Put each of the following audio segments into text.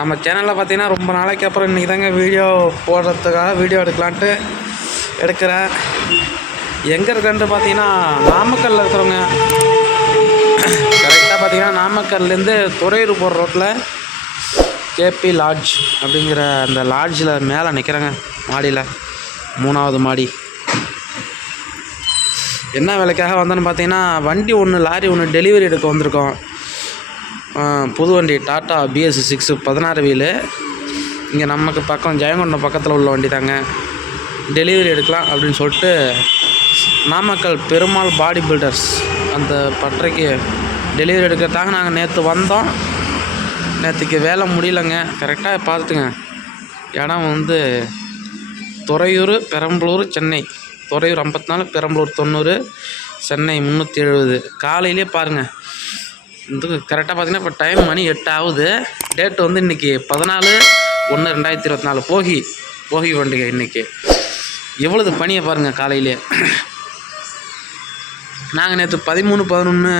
நம்ம சேனலில் பார்த்தீங்கன்னா ரொம்ப நாளைக்கு அப்புறம் இன்றைக்கி தாங்க வீடியோ போடுறதுக்காக வீடியோ எடுக்கலான்ட்டு எடுக்கிறேன். எங்கே இருக்குன்ட்டு பார்த்தீங்கன்னா நாமக்கல்லில் இருக்கிறவங்க. கரெக்டாக பார்த்தீங்கன்னா நாமக்கல்லேருந்து துறையூர் போகிற ரோட்டில் கேபி லாட்ஜ் அப்படிங்கிற அந்த லாட்ஜில் மேலே நிற்கிறேங்க, மாடியில் 3வது மாடி. என்ன வேலைக்காக வந்தோன்னு பார்த்தீங்கன்னா வண்டி ஒன்று லாரி ஒன்று டெலிவரி எடுக்க வந்திருக்கோம். புது வண்டி டாட்டா BS6 16 வீலு. இங்கே நமக்கு பக்கம் ஜெயங்கொண்டம் பக்கத்தில் உள்ள வண்டி தாங்க. டெலிவரி எடுக்கலாம் அப்படின்னு சொல்லிட்டு நாமக்கல் பெருமாள் பாடி பில்டர்ஸ் அந்த பட்டறைக்கு டெலிவரி எடுக்கிறதாங்க நாங்கள் நேற்று வந்தோம். நேற்றுக்கு வேலை முடியலைங்க. கரெக்டாக பார்த்துட்டுங்க, இடம் வந்து துறையூர், பெரம்பலூர், சென்னை. துறையூர் 54, பெரம்பலூர் 90, சென்னை 370. காலையிலே பாருங்கள். இது கரெக்டாக பார்த்தீங்கன்னா இப்போ டைம் மணி 8 ஆகுது. டேட்டு வந்து இன்றைக்கி 14/1/2024 போகி பண்டிகை. இன்றைக்கி எவ்வளவு பனியை பாருங்கள் காலையிலே. நாங்கள் நேற்று 13-11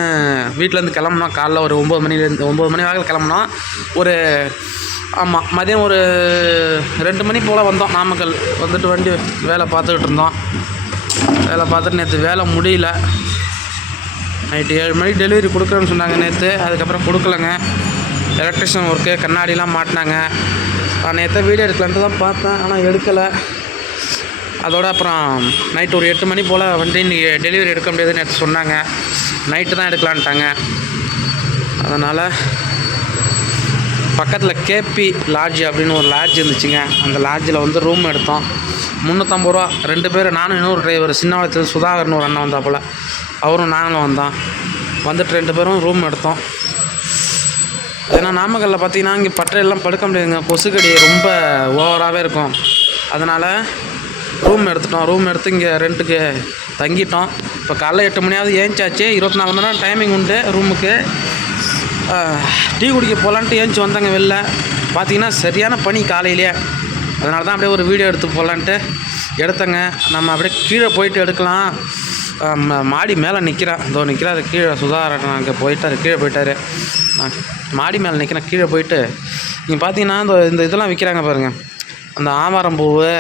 வீட்டிலேருந்து கிளம்புனோம். காலைல ஒரு 9 மணி வாக்கில் கிளம்புனோம். ஒரு மதியம் ஒரு 2 மணி போல் வந்தோம் நாமக்கல். வந்துட்டு வண்டி வேலை பார்த்துக்கிட்டு இருந்தோம். வேலை பார்த்துட்டு நேற்று வேலை முடியல. நைட்டு 7 மணிக்கு டெலிவரி கொடுக்குறேன்னு சொன்னாங்க நேற்று. அதுக்கப்புறம் கொடுக்கலங்க. Electrician work, கண்ணாடிலாம் மாட்டினாங்க. நான் நேற்று வீடியோ எடுக்கலான்ட்டு தான் பார்த்தேன், ஆனால் எடுக்கலை. அதோடு அப்புறம் நைட்டு ஒரு 8 மணி போல் வண்டி இன்றைக்கி டெலிவரி எடுக்க முடியாதுன்னு நேற்று சொன்னாங்க. நைட்டு தான் எடுக்கலான்ட்டாங்க. அதனால் பக்கத்தில் கேபி லாட்ஜ் அப்படின்னு ஒரு லாட்ஜ் இருந்துச்சுங்க. அந்த லாட்ஜில் வந்து ரூம் எடுத்தோம். 350 ரூபா. 2 பேர், நானும் இன்னொரு டிரைவர், சின்னவளத்தில் சுதாகர்னு ஒரு அண்ணன் வந்தா போல். அவரும் நாங்களும் வந்தோம். வந்துட்டு 2 பேரும் ரூம் எடுத்தோம். ஏன்னா நாமக்கல்லில் பார்த்தீங்கன்னா இங்கே பட்டறையெல்லாம் படுக்க முடியாதுங்க. கொசுக்கடி ரொம்ப ஓவராகவே இருக்கும். அதனால் ரூம் எடுத்துட்டோம். ரூம் எடுத்து இங்கே ரெண்ட்டுக்கு தங்கிட்டோம். இப்போ காலைல 8 மணியாவது ஏஞ்சாச்சு. 24 மணி நேரம் டைமிங் உண்டு ரூமுக்கு. டீ குடிக்க போகலான்ட்டு ஏஞ்சி வந்தாங்க வெளில. பார்த்தீங்கன்னா சரியான பனி காலையிலேயே. அதனால தான் அப்படியே ஒரு வீடியோ எடுத்து போகலான்ட்டு எடுத்தேங்க. நம்ம அப்படியே கீழே போயிட்டு எடுக்கலாம். மாடி மேலே நிற்கிறேன். இதோ நிற்கிறாரு கீழே சுதாகரன். அங்கே போயிட்டார், கீழே போயிட்டார். மாடி மேலே நிற்கிறேன். கீழே போயிட்டு நீங்கள் பார்த்தீங்கன்னா இந்த இதெல்லாம் விற்கிறாங்க பாருங்கள். அந்த ஆவாரம்பூவு,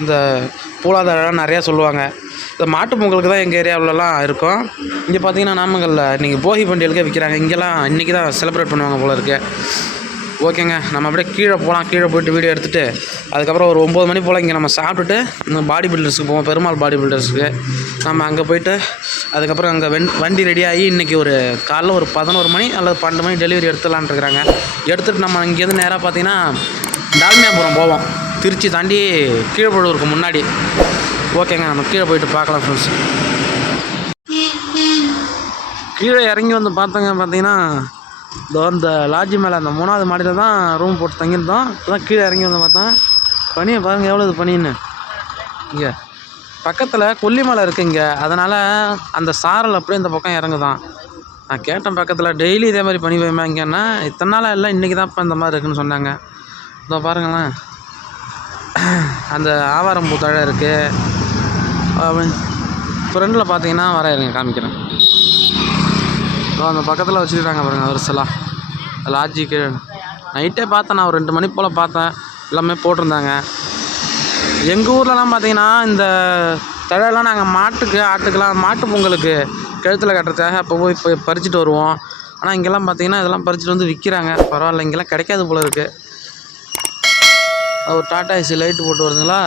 இந்த பூலாதழம் நிறையா சொல்லுவாங்க. இந்த மாட்டு பொங்கலுக்கு தான் எங்கள் ஏரியாவிலலாம் இருக்கும். இங்கே பார்த்தீங்கன்னா நாமக்கல்ல நீங்கள் போகி பண்டிகைக்கே விற்கிறாங்க. இங்கெல்லாம் இன்றைக்கி தான் செலிப்ரேட் பண்ணுவாங்க போல இருக்குது. ஓகேங்க, நம்ம அப்படியே கீழே போகலாம். கீழே போய்ட்டு வீடியோ எடுத்துகிட்டு அதுக்கப்புறம் ஒரு 9 மணி போல் இங்கே நம்ம சாப்பிட்டுட்டு இந்த பாடி பில்டர்ஸுக்கு போவோம். பெருமாள் பாடி பில்டர்ஸுக்கு நம்ம அங்கே போய்ட்டு அதுக்கப்புறம் அங்கே வண்டி ரெடியாகி இன்றைக்கி ஒரு காலைல ஒரு 11 மணி அல்லது 12 மணி டெலிவரி எடுத்துடலான்னு இருக்கிறாங்க. எடுத்துகிட்டு நம்ம இங்கேருந்து நேராக பார்த்தீங்கன்னா டால்மியாபுரம் போவோம். திருச்சி தாண்டி கீழ்பழூருக்கு முன்னாடி. ஓகேங்க, நம்ம கீழே போய்ட்டு பார்க்கலாம் ஃப்ரெண்ட்ஸ். கீழே இறங்கி வந்து பார்த்தீங்கன்னா இதோ இந்த லாட்ஜி மேலே அந்த 3வது மாடியில் தான் ரூம் போட்டு தங்கியிருந்தோம். இப்போதான் கீழே இறங்கி வந்து பார்த்தேன். பனியை பாருங்கள் எவ்வளோ பனின்னு. இங்கே பக்கத்தில் கொல்லிமலை இருக்குது இங்கே. அதனால் அந்த சாரல் அப்படியே இந்த பக்கம் இறங்குதான். நான் கேட்டேன் பக்கத்தில், டெய்லி இதே மாதிரி பனி பெய்யுமா இங்கேன்னா. இத்தனை நாளாக இல்லை, இன்றைக்கி தான் இப்போ இந்த மாதிரி இருக்குதுன்னு சொன்னாங்க. இதோ பாருங்களேன், அந்த ஆவாரம்பூ தழை இருக்குது. ஃப்ரெண்டில் பார்த்தீங்கன்னா வர இருங்க காமிக்கிறேன். அந்த பக்கத்தில் வச்சுருக்காங்க பாருங்கள் வருசலாம் லாட்ஜி கீழே. நைட்டே பார்த்தேன், நான் ஒரு 2 மணி போல் பார்த்தேன். எல்லாமே போட்டிருந்தாங்க. எங்கள் ஊர்லலாம் பார்த்தீங்கன்னா இந்த தழையெல்லாம் நாங்கள் ஆட்டுக்கெலாம் மாட்டு பொங்கலுக்கு கழுத்தில் கட்டுறதுக்காக அப்போ போய் பறிச்சுட்டு வருவோம். ஆனால் இங்கெல்லாம் பார்த்தீங்கன்னா இதெல்லாம் பறிச்சுட்டு வந்து விற்கிறாங்க. பரவாயில்ல, இங்கெல்லாம் கிடைக்காது போல இருக்குது. ஒரு டாடா ஏசி லைட்டு போட்டு வருதுங்களா.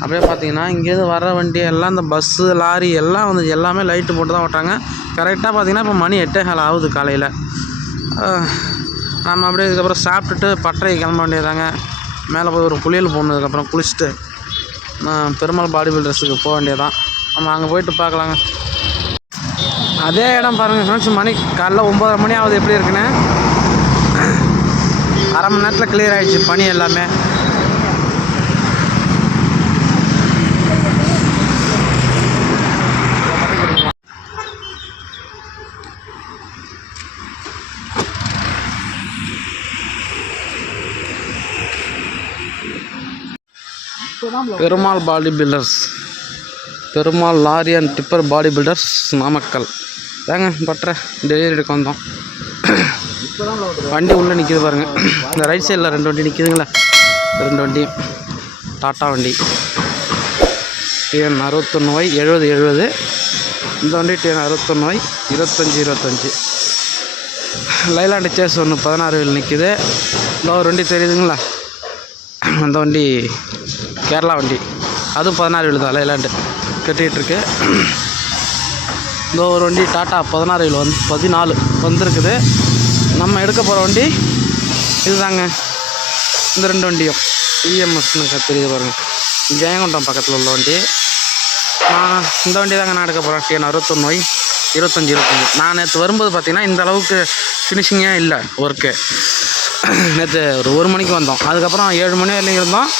அப்படியே பார்த்தீங்கன்னா இங்கேருந்து வர வண்டி எல்லாம் இந்த பஸ்ஸு, லாரி எல்லாம் வந்து எல்லாமே லைட்டு போட்டு தான் ஓட்டாங்க. கரெக்டாக பார்த்தீங்கன்னா இப்போ மணி 8:15 ஆகுது காலையில். நம்ம அப்படியே இதுக்கப்புறம் சாப்பிட்டுட்டு பட்டறை கிளம்ப வேண்டியதாங்க. மேலே போய் ஒரு குளியல் போனதுக்கப்புறம் குளிச்சுட்டு பெருமாள் பாடி பில்டர்ஸுக்கு போக வேண்டியதான். நம்ம அங்கே போயிட்டு பார்க்கலாங்க. அதே இடம் பாருங்கள் ஃப்ரெண்ட்ஸ். மணி காலைல 9:30 மணி ஆகுது. எப்படி இருக்குன்னு அரை மணி நேரத்தில் கிளியர் ஆகிடுச்சு பனி எல்லாமே. Perumal body builders, Perumal lorry and tipper body builders Namakkal. ஏங்க பட்டறை டெலிவரி எடுக்க வந்தோம். வண்டி உள்ளே நிற்கிது பாருங்கள். இந்த ரைட் சைடில் 2 வண்டி நிற்கிதுங்களா, 2 வண்டியும் டாட்டா வண்டி. TN 61Y 7070. இந்த வண்டி TN 61Y 2525. லைலாண்டு சேஸ் ஒன்று 16 வீல் நிற்கிது. இந்த ஒரு வண்டி தெரியுதுங்களா, அந்த வண்டி கேரளா வண்டி, அதுவும் 16 வீல் தான், லைலாண்டு கட்டிகிட்ருக்கு. இந்த ஒரு வண்டி டாட்டா 16 வீல் 14 வந்திருக்குது. நம்ம எடுக்க போகிற வண்டி இதுதாங்க. இந்த 2 வண்டியும் EMSன்னு தெரியுது பாருங்கள், ஜெயங்கொண்டம் பக்கத்தில் உள்ள வண்டி. நான் இந்த வண்டி தாங்க நான் எடுக்க போகிறேன். TN 61Y 2525. நான் நேற்று வரும்போது பார்த்திங்கன்னா இந்த அளவுக்கு ஃபினிஷிங்கே இல்லை ஒர்க்கு. நேற்று ஒரு மணிக்கு வந்தோம், அதுக்கப்புறம் 7 மணி வரைக்கும் இருந்தோம்.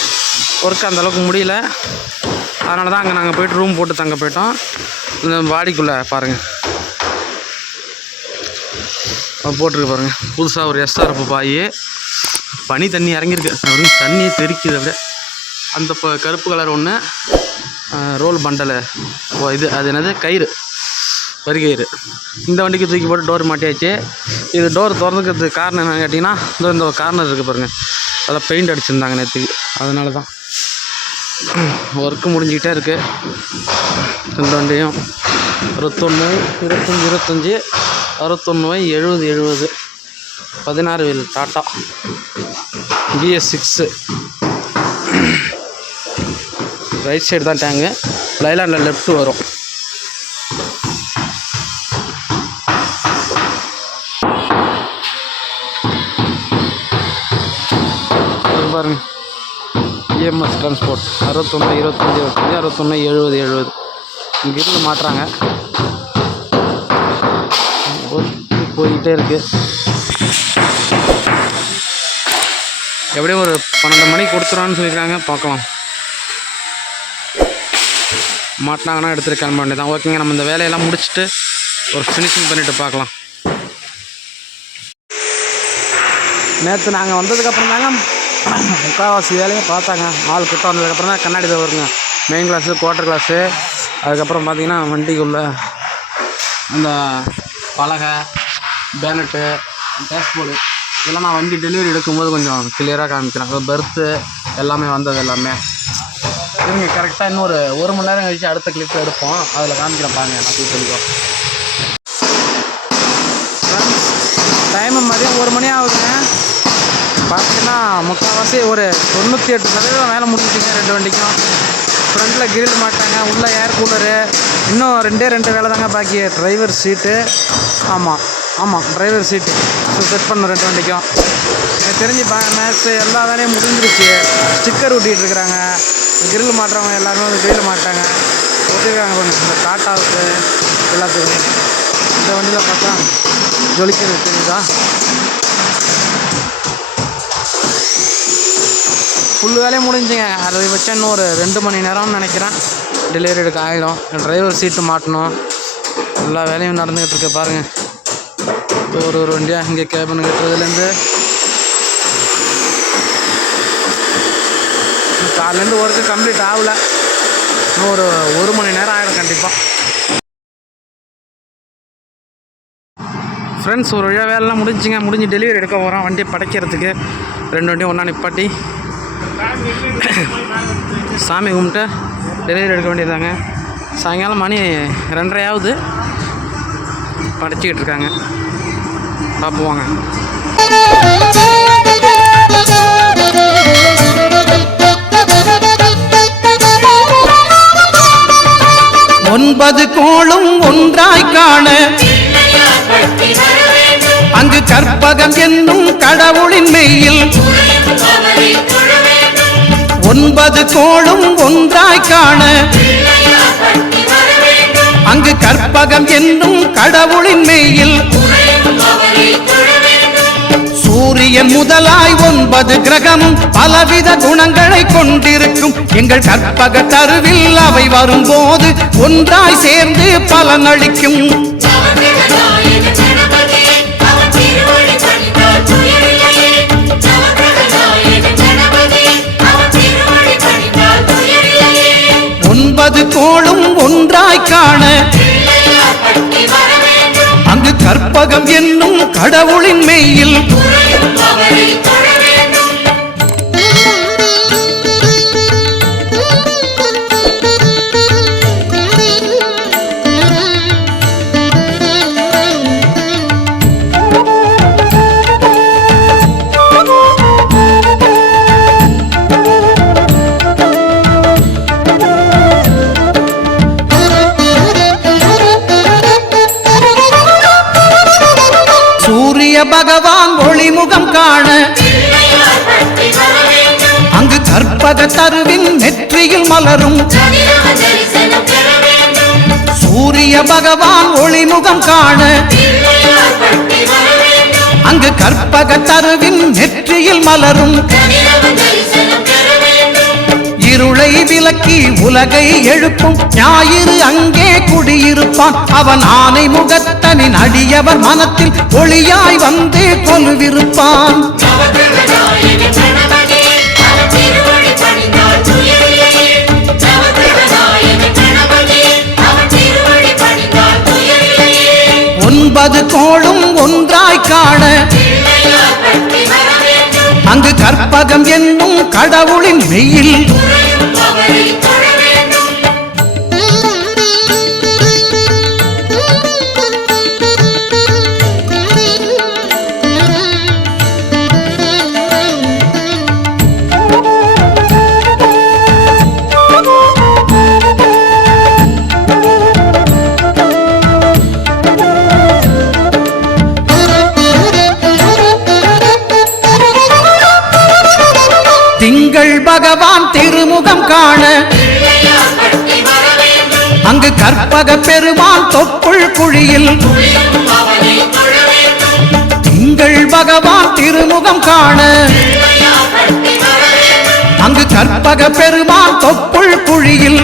ஒர்க்கு அந்தளவுக்கு முடியல. அதனால தான் அங்கே நாங்கள் போய்ட்டு ரூம் போட்டு தங்க போயிட்டோம். இந்த வாடிக்குள்ளே பாருங்கள் போட்டிருக்கு பாருங்கள், புதுசாக ஒரு SRF பாய். பனி தண்ணி இறங்கியிருக்கு, அப்படின்னு தண்ணியே தெரிக்குது அப்படியே. அந்த கருப்பு கலர் ஒன்று ரோல் பண்டலு இது, அது என்னது கயிறு, வரி கயிறு. இந்த வண்டிக்கு தூக்கி போட்டு டோர் மாட்டியாச்சு. இது டோர் திறந்துக்கிறதுக்கு காரணம் என்னன்னு கேட்டிங்கன்னா, இந்த கார்னர் இருக்குது பாருங்கள், அதில் பெயிண்ட் அடிச்சிருந்தாங்க நேற்றுக்கு, அதனால தான். ஒர்க்கு முடிஞ்சிக்கிட்டே இருக்குது. இந்த வண்டியும் 61 25 61Y 7070 16 wheel Tata BS6. Right side தான் டேங்கு, லைலாண்டில் லெஃப்ட்டு வரும். பாருங்க, EMS டிரான்ஸ்போர்ட் 61 25 25 61 70 70. இங்கிருந்து மாட்டுறாங்க, போய்கிட்டே இருக்குது. எப்படியும் ஒரு 12 மணிக்கு கொடுத்துருவான்னு சொல்லியிருக்காங்க, பார்க்கலாம். மாட்டினாங்கன்னா எடுத்துகிட்டு கிளம்ப வேண்டியதான். ஓகேங்க, நம்ம இந்த வேலையெல்லாம் முடிச்சுட்டு ஒரு ஃபினிஷிங் பண்ணிவிட்டு பார்க்கலாம். நேற்று நாங்கள் வந்ததுக்கப்புறம் தாங்க முக்கால்வாசி வேலையை பார்த்தாங்க. 4 கிட்ட வந்ததுக்கப்புறம் தான் கண்ணாடி தான் வருங்க, மெயின் கிளாஸு, குவார்ட்டர் கிளாஸு. அதுக்கப்புறம் பார்த்திங்கன்னா வண்டிக்குள்ளே அந்த பலகை, பேனட்டு, டேஷ்போர்டு இதெல்லாம் நான் வண்டி டெலிவரி எடுக்கும்போது கொஞ்சம் கிளியராக காமிக்கிறேன். பெர்த்து எல்லாமே வந்தது எல்லாமே. இவங்க கரெக்டாக இன்னும் ஒரு மணி நேரம் கழிச்சு அடுத்த கிளிப் எடுப்போம், அதில் காமிக்கிறேன் பாருங்க. நான் போய் சொல்லிக்குவோம். டைமு மதியம் 1 மணி ஆகுதுங்க. பார்த்தீங்கன்னா முக்கால்வாசி ஒரு 98% வேலை முடிஞ்சிச்சிங்க 2 வண்டிக்கும். ஃப்ரண்ட்டில் கிரில் மாட்டாங்க, உள்ளே ஏர் கூலரு, இன்னும் 2 வேலை தாங்க பாக்கி. டிரைவர் சீட்டு, ஆமாம் டிரைவர் சீட்டு செட் பண்ணணும் 2 வண்டிக்கும். எனக்கு தெரிஞ்சு மேக்ஸு எல்லா வேலையும் முடிஞ்சிருச்சு. ஸ்டிக்கர் ஒட்டிகிட்டு இருக்கிறாங்க, கிரில் மாட்டுறவங்க எல்லாருமே வந்து கிரில் மாட்டாங்க ஒட்டிருக்காங்க பாருங்க. இந்த டாட்டாவுக்கு எல்லாத்துக்கும் இந்த வண்டியில் பார்த்தா ஜொலிக்கிறது தெரியுதா. ஃபுல் வேலையும் முடிஞ்சுங்க. அதிகபட்சம் இன்னும் ஒரு 2 மணி நேரம்னு நினைக்கிறேன் டெலிவரி எடுக்க ஆகிடும். டிரைவர் சீட்டு மாட்டணும், எல்லா வேலையும் நடந்துக்கிட்டு இருக்கு பாருங்கள். ஒரு வண்டியாக இங்கே கேபின் கட்டுறதுலேருந்து காலையிலேருந்து ஒர்க்கு கம்ப்ளீட் ஆகலை. இன்னும் ஒரு மணி நேரம் ஆகிடும் கண்டிப்பாக. ஃப்ரெண்ட்ஸ், ஒரு வழியாக வேலைலாம் முடிஞ்சு டெலிவரி எடுக்க போகிறோம். வண்டியை படைக்கிறதுக்கு 2 வண்டியும் ஒன்றா நிப்பாட்டி சாமி கும்பிட்டு டெலிவரி எடுக்க வேண்டியதாங்க. சாயங்காலம் மணி 2:30 ஆகுது, படைச்சிக்கிட்டு இருக்காங்க. பார்ப்போங்க. ஒன்பது கோளும் ஒன்றாய் காண அங்கு கற்பகம் என்னும் கடவுளின் மெய்யில் 9 கோளும் ஒன்றாய் காண அங்கு கற்பகம் என்னும் கடவுளின் மெய்யில் சூரியன் முதலாய் 9 கிரகமும் பலவித குணங்களை கொண்டிருக்கும் எங்கள் கற்பக தருவில் அவை வரும்போது ஒன்றாய் சேர்ந்து பலனளிக்கும். கோளும் ஒன்றாய் காண அங்கு கற்ப கற்பகம் என்னும் கடவுளின் மெய்யில் பகவான் ஒளிமுகம் காண அங்கு கற்பக தருவின் நெற்றியில் மலரும் சூரிய பகவான் ஒளிமுகம் காண அங்கு கற்பக தருவின் நெற்றியில் மலரும் இருளை விலக்கி உலகை எழுப்பும் ஞாயிறு அங்கே குடியிருப்பான் அவன் ஆனை முகத்தனின் அடியவர் மனத்தில் ஒளியாய் வந்து கொலுவிருப்பான் ஒன்பது கோளும் ஒன்றாய் காண அங்கு கற்பகம் என்னும் கடவுளின் மெய்யில் திங்கள் பகவான் திருமுகம் காண அங்கு கற்பக பெருமான் தொப்புள் குழியில் திங்கள் பகவான் திருமுகம் காண அங்கு கற்பக பெருமான் தொப்புள் குழியில்